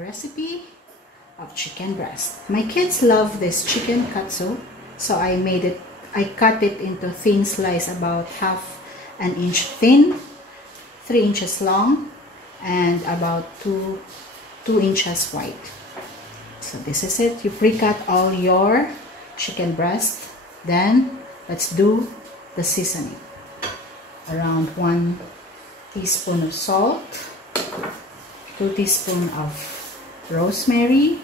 recipe of chicken breast. My kids love this chicken katsu, so I cut it into thin slice, about half an inch thin, 3 inches long, and about 2 inches wide. So this is it. You pre-cut all your chicken breast. Then let's do the seasoning. Around 1 teaspoon of salt, 2 teaspoons of rosemary.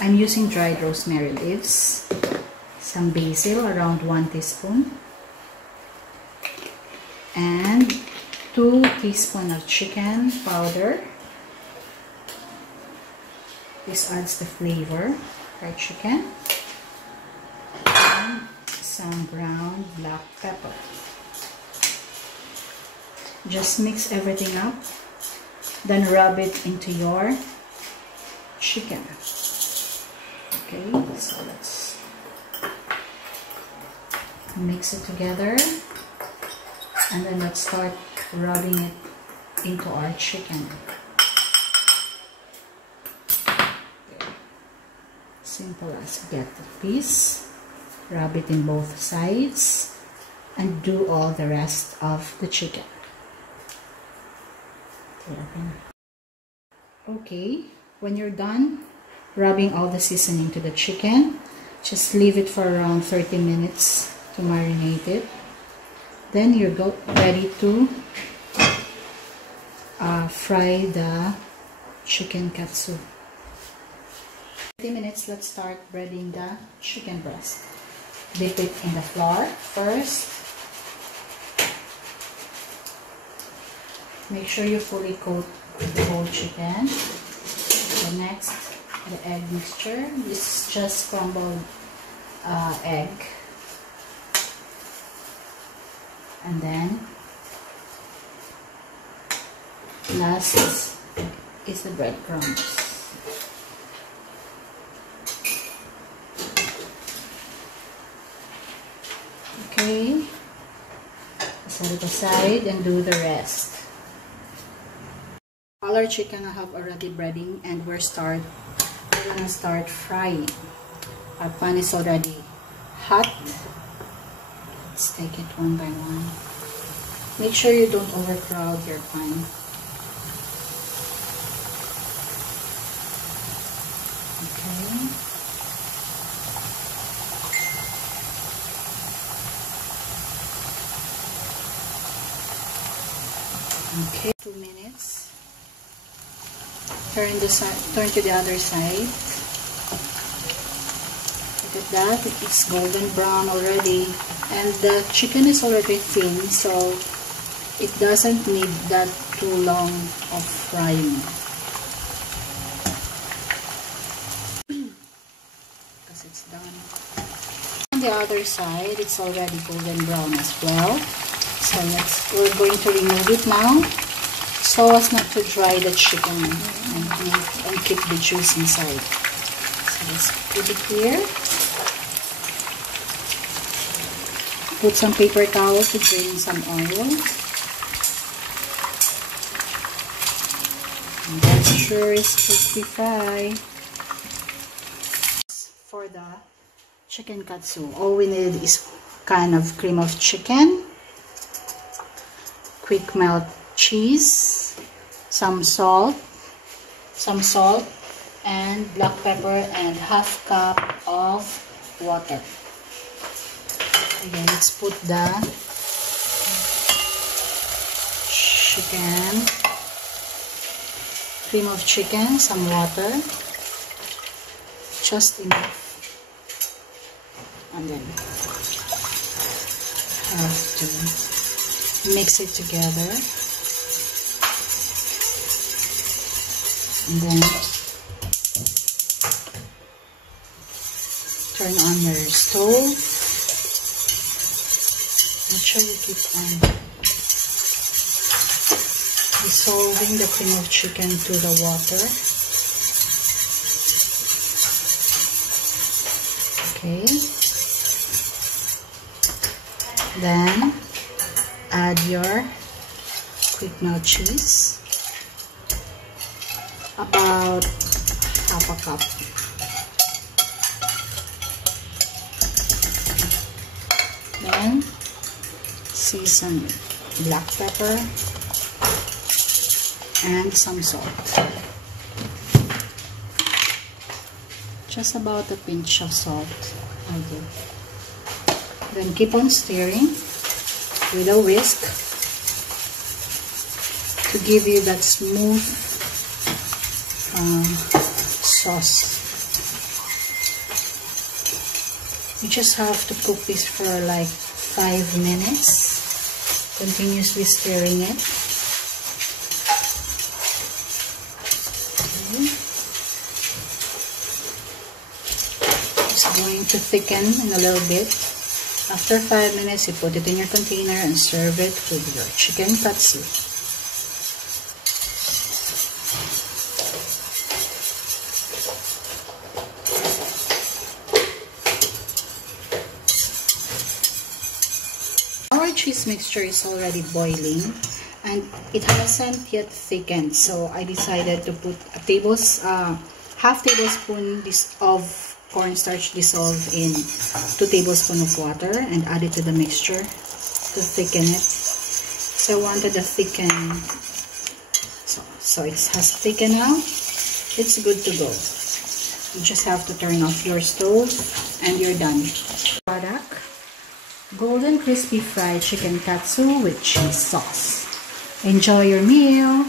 I'm using dried rosemary leaves. Some basil, around 1 teaspoon, and 2 teaspoons of chicken powder. This adds the flavor, fried chicken, and some ground black pepper. Just mix everything up, then rub it into your chicken. Okay, so let's mix it together, and then let's start rubbing it into our chicken. Simple as get the piece, rub it in both sides, and do all the rest of the chicken. Okay, when you're done rubbing all the seasoning to the chicken, just leave it for around 30 minutes to marinate it. Then you're ready to fry the chicken katsu. 30 minutes, let's start breading the chicken breast. Dip it in the flour first. Make sure you fully coat the whole chicken. The next, the egg mixture. This is just scrambled egg. And then last is the breadcrumbs. Okay, set it aside and do the rest. All our chicken I have already breading, and we're gonna start frying. Our pan is already hot. Let's take it one by one. Make sure you don't overcrowd your pan. Okay. Okay, 2 minutes. Turn to the other side. Look at that, it's golden brown already, and the chicken is already thin, so it doesn't need that too long of frying. Because it's done. On the other side, it's already golden brown as well. So we're going to remove it now, so as not to dry the chicken and keep the juice inside. So let's put it here. Put some paper towel to drain some oil. And that sure is crispy fry. For the chicken katsu, all we need is kind of cream of chicken, quick melt cheese, some salt, and black pepper, and half cup of water. Again, let's put the chicken, cream of chicken, some water, just enough, and then have to mix it together, and then turn on your stove. Make sure you keep on dissolving the cream of chicken to the water. Okay. Then add your quick melt cheese. about half a cup. Then season black pepper and some salt. Just about a pinch of salt I'll do. Then keep on stirring with a whisk to give you that smooth sauce. You just have to cook this for like 5 minutes, continuously stirring it. It's going to thicken in a little bit. After 5 minutes, you put it in your container and serve it with your chicken katsu. Our cheese mixture is already boiling and it hasn't yet thickened, so I decided to put a half tablespoon of cornstarch dissolved in 2 tablespoons of water and add it to the mixture to thicken it. So I wanted to thicken, so it has thickened now. It's good to go. You just have to turn off your stove and you're done. Product: golden crispy fried chicken katsu with cheese sauce. Enjoy your meal!